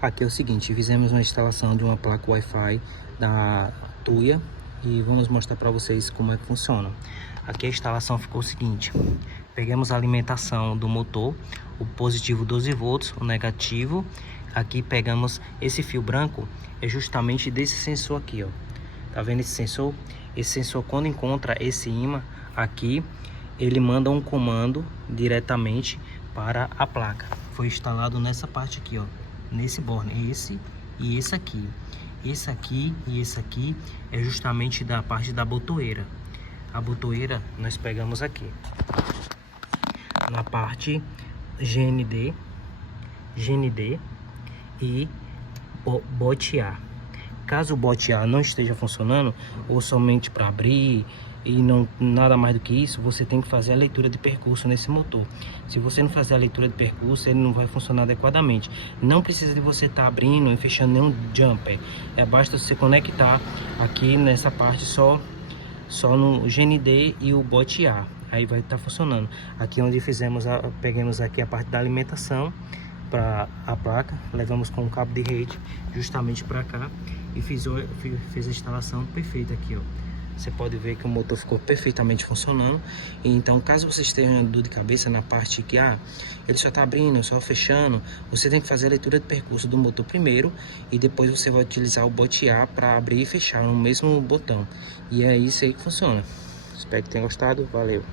Aqui é o seguinte, fizemos uma instalação de uma placa Wi-Fi da Tuya e vamos mostrar para vocês como é que funciona. Aqui a instalação ficou o seguinte: pegamos a alimentação do motor, o positivo 12 volts, o negativo. Aqui pegamos esse fio branco, é justamente desse sensor aqui, ó. Tá vendo esse sensor? Esse sensor, quando encontra esse ímã aqui, ele manda um comando diretamente para a placa. Foi instalado nessa parte aqui, ó, nesse borne, esse e esse aqui. Esse aqui e esse aqui é justamente da parte da botoeira. A botoeira nós pegamos aqui na parte GND e botear. Caso o botear não esteja funcionando, ou somente para abrir e não nada mais do que isso, você tem que fazer a leitura de percurso nesse motor. Se você não fazer a leitura de percurso, ele não vai funcionar adequadamente. Não precisa de você estar abrindo e fechando nenhum jumper. Basta você conectar aqui nessa parte só no GND e o botear. Aí vai estar funcionando. Aqui onde pegamos aqui a parte da alimentação para a placa, levamos com um cabo de rede justamente para cá e fiz a instalação perfeita aqui, ó. Você pode ver que o motor ficou perfeitamente funcionando. Então, caso vocês tenham dor de cabeça na parte que ele só está abrindo, só fechando, você tem que fazer a leitura de percurso do motor primeiro e depois você vai utilizar o botear para abrir e fechar no mesmo botão. E é isso aí que funciona. Espero que tenham gostado. Valeu!